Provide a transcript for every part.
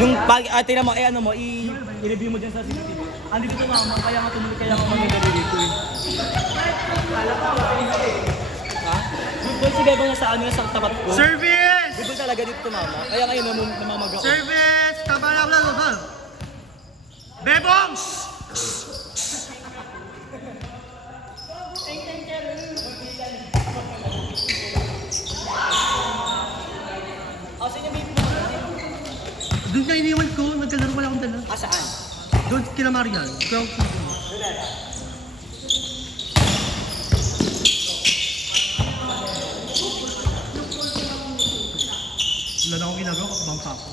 Yung pag, tingnan mo, ano mo, i-review mo dyan sa CCTV. Andi dito mama, kaya nga tumuloy, kaya nga mag-review dito eh. Ha? Doon si Bebo niya sa ano, sa tapat ko. Service! Doon talaga dito mama. Kaya ngayon namamag ako. Service! Tama lang. Bebong! Doon ka iniwan ko, nagkalaro wala akong dala. Saan? Doon kila Marian. Ground floor. Wala na akong ginagawa, kakabangka ako.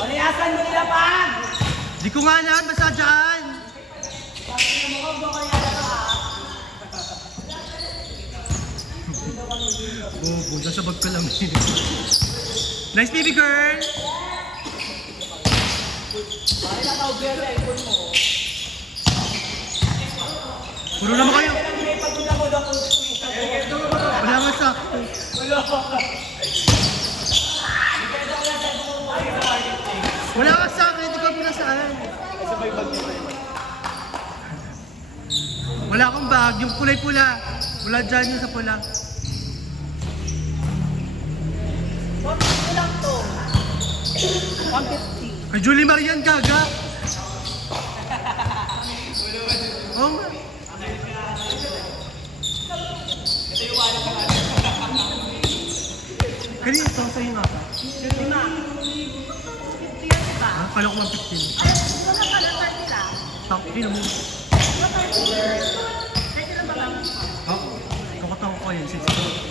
Paniyasan mo nila pa! Di ko nga alam, basta dyan! Oh, nasa bag ka lang. Nice baby girl! Puro naman kayo! Wala nga sakto. Wala ka sa akin, hindi ko pinasaan. Wala akong bag, yung kulay-pula. Wala dyan yung sa pula. Ilang to? 150. Kay Julie Marian, gaga! Oo nga. Kanina ito, sa'yo nga ba? Ah, kala ko 115. Tapos, yun mo. Oo. Kakatawa ko yun, 60.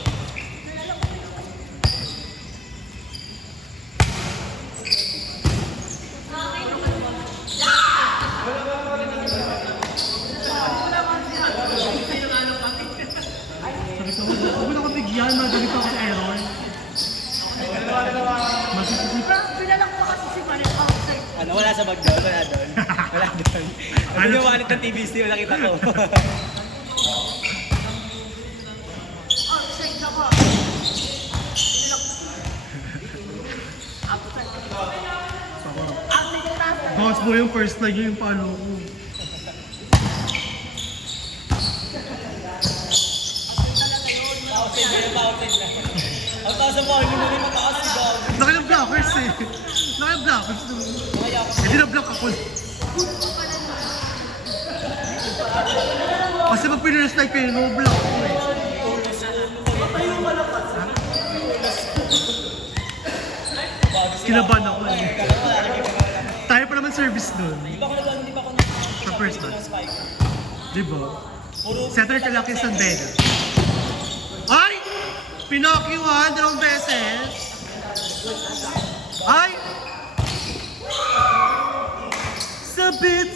Sabi ko, huwag mo na kapigyan, magalit ako sa error. Ano, wala sa bag doon? Wala doon? Wala doon. Ano yung wallet ng TVC, nakita ko. Boss mo yung first line yung palo ko. Ang taas ang bawal mo na rin mataas si Gab. Nakilang blockers eh. Nakilang blockers. Hindi na-block ako. Kasi pag pinirestyle kayo, no-block ako eh. Kinabahan ako eh. Tayo pa naman service doon. Di ba ako Sa first match. Diba? Center ka lang kay San Beda. Ay! Pinokyuhan, dalawang beses. Ay! Sabit!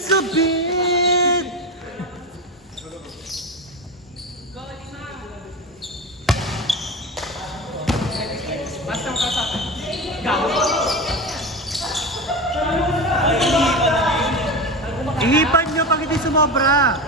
Ihipan nyo pag hindi sumobra.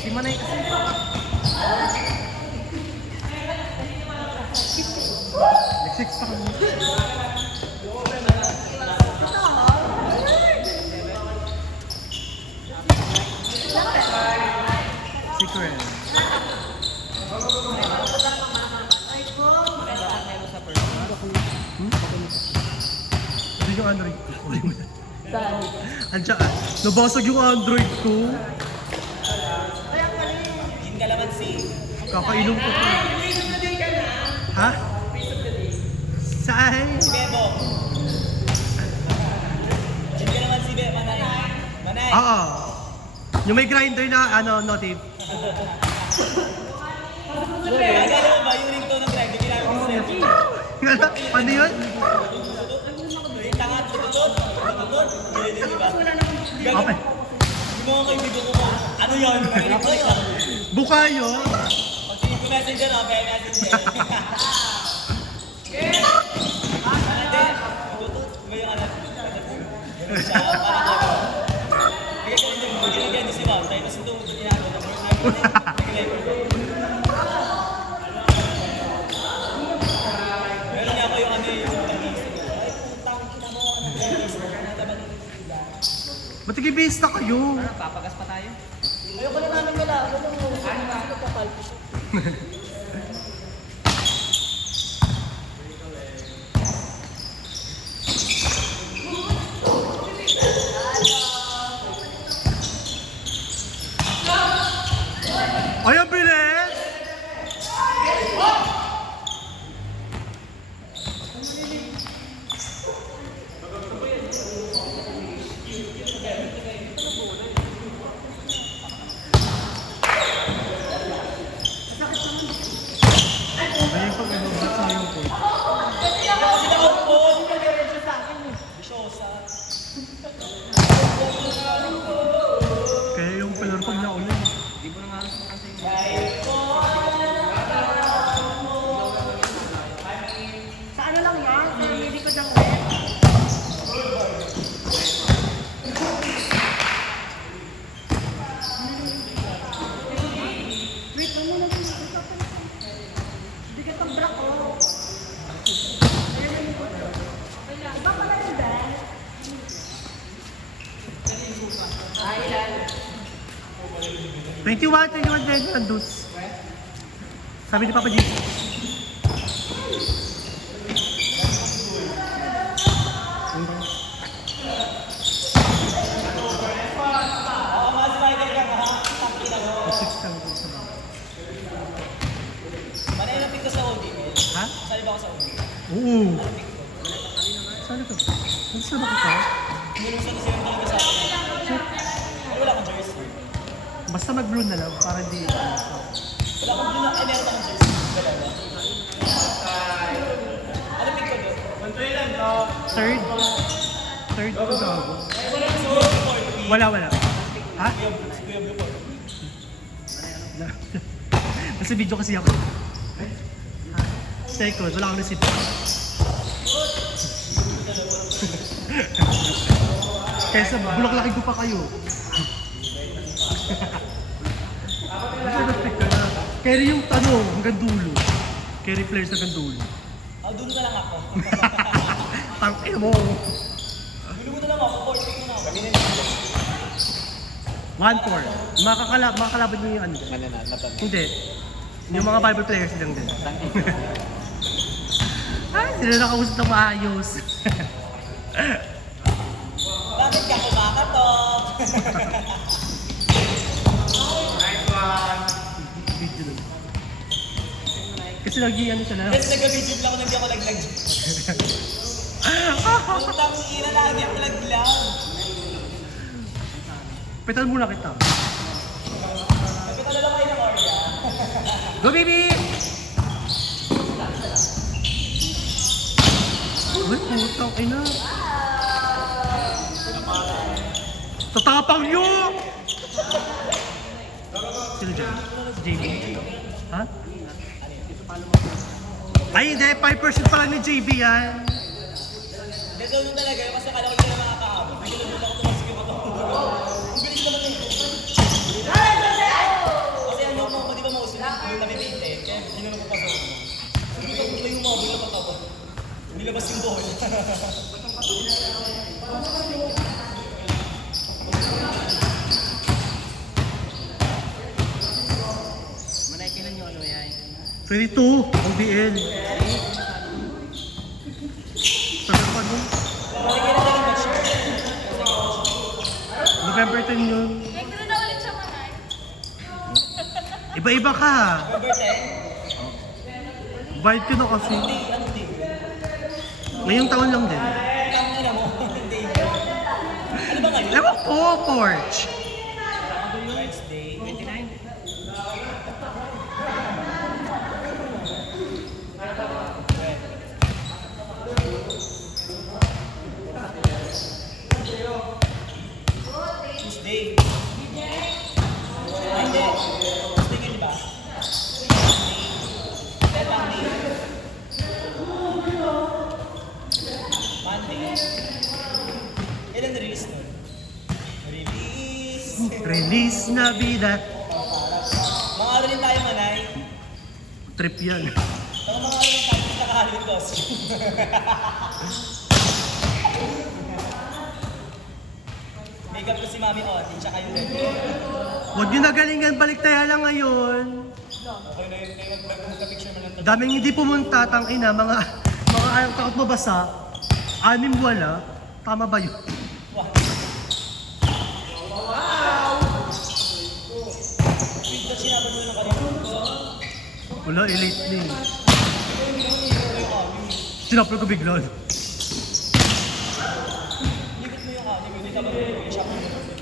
Si Manay kasi. Nag-six pa kami. Secret. Hindi yung Android ko. Andiyan ka. Nabasag yung Android ko. Yung kalamansi. Kakainom ko pa. Ha? Saan? Bebo. Yung kalamansi, Bebo. Manay. Manay. Oo. Yung may grinder na notif. Nagano mo ba yung ringtone ng Greg? Yung ginamit ko sa Paano yun? yung tanga, tututut. Di ba? Okay. Yung mga kaibigan ko, ano yun? Marinig ko yun. Bukayo. Pag messenger ha, via messenger. Ano din? Tutut, may yung anak. Ganun siya, parang ako. Kaya ko nito, ginagyan niya si Ma'am. Dahil mas ito, ginagawa na bird namin. Meron niya ako yung ano yung pag-iisip. Ay, putang, kinamo ako ng pag-iisip. Ba't nag-ibista kayo? Papagas pa tayo. Ayoko na namin kalaban. Ano ba? Ano pa palpo siya? Ay, ang bilis! Ayun pag ano, ba't sayang po? Kasi nakaupo. Hindi ka diretso sa akin eh. Bisyosa. Kaya yung palaro pag naulan. Hindi mo na nga alam kasi. Sa ano lang yan? Sa likod ng web? Wait, ano na ito? Hindi ka itong brak ko. Iba pala yun, Ben? 21 din ang dudes. Sabi ni Papa G. Oo, mas spider ka ha. Takina mo. 6 lang sa baba. Manay na pick ko sa ODB. Ha? Sali ba ako sa ODB? Oo. Saan ito? Ano sa bakit ka? Minsan na sila talaga sa akin. Ay, wala akong jersey. Basta mag-blue na lang para di... Wala akong blue na. Ay, meron akong jersey. Dalawa. Ano pick ko doon? Third? Third ko gago. Wala. Ha? Kuya Blue po. Nasa video kasi ako. Second, wala akong receipt. Kesa bulaklakin ko pa kayo. Carry yung tanong hanggang dulo. Carry players hanggang dulo. Dulo na lang ako. Tangin mo. Dulo mo na lang ako. 14 mo na ako. 1-4. Makakalaban nyo yung ano dyan. Hindi. Yung mga Bible players lang din. Ay, sila nakausap ng maayos. Bakit ka kumakatok? Video lang. Kasi ano siya na. Kasi nag-video lang ako nang di ako laglag. Putang ina, lagi ako laglag. Petal muna kita. Nagkita na lang kayo ng orya. Go, baby! Uy, putang ina. Tatapang nyo! Sino dyan? Si JB? Ha? Ay, hindi. 5% pala ni JB yan. Deso nung talaga, mas akala ko hindi na makakaabot. Bigla ako tumasig yung ito. Ang bilis naman na ito. Kasi ano mo, di ba mausin yung nabibinte? Kaya ginano ko pa sa ulo. Hindi ka puto yung mga bigla patapot. Nilabas yung ball. Manay, kailan yung ano yan? 22, OBL. Sabi pa nun? Kailan na lang mag-share? November 10 yun. Eh, gano'n na ulit siya, Manay. Iba-iba ka. November 10? Bayad ko na kasi. Ano di? Ngayong taon lang din. Tangina mo. Hindi. Ano ba ngayon? Ewan ko, Porch. Wednesday, 29? Tuesday. Ay, hindi. Tuesday ka, di ba? Feliz Navidad. Mga ano rin tayo manay. Trip yan. Mga ano rin tayo nakahalin costume. Makeup ko si Mami Oti, tsaka yung red. Huwag nyo nagalingan, balik tayo lang ngayon. Okay na yun, kayo magka-picture mo lang. Daming hindi pumunta, tangina, mga ayaw takot mabasa. 6 wala. Tama ba yun? Wow! Sweet na sinabi mo lang kanina. Wala, late na eh. Sinapal ko bigla. Likot mo yung kami, hindi ka mag-shop mo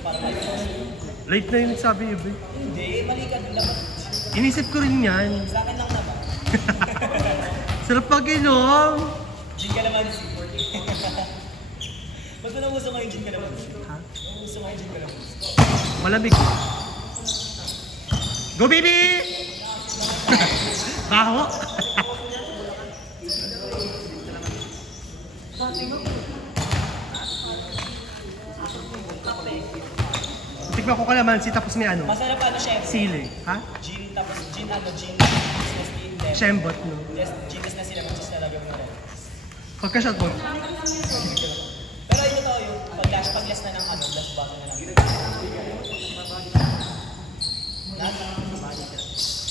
para mag-shop. Late na yun sabi niyo, eh. Hindi, mali ka din dapat. Inisip ko rin yan. Sa akin lang naman. Sarap pag-inom. Gin ka naman si Ba't mo nang gusto ngayon gin ka naman? Ha? Gusto ngayon gin ka naman? Malamig. Go, baby! Baho. Tikman ko kalamansi tapos may ano? Masarap ano, chef? Sili. Ha? Gin, tapos gin ano, gin. Business din. Shembot, no? Yes, ginas na sila, just talaga mo rin. Pagka-shot mo. Pero ito to yung pag-last na ng ano, last bottle na lang.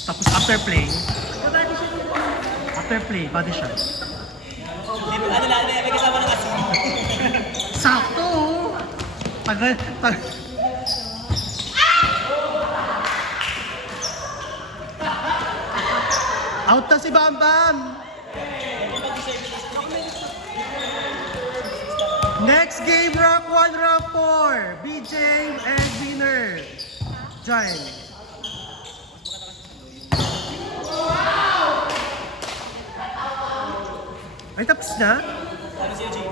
Tapos after play, body shot. Hindi mo, ano lang, may kasama ng asin. Sakto! Pag... Out na si Bam Bam! Next game, round 1, round 4. BJ and winner. Giant. Ay, tapos na? Ano siya, Jay?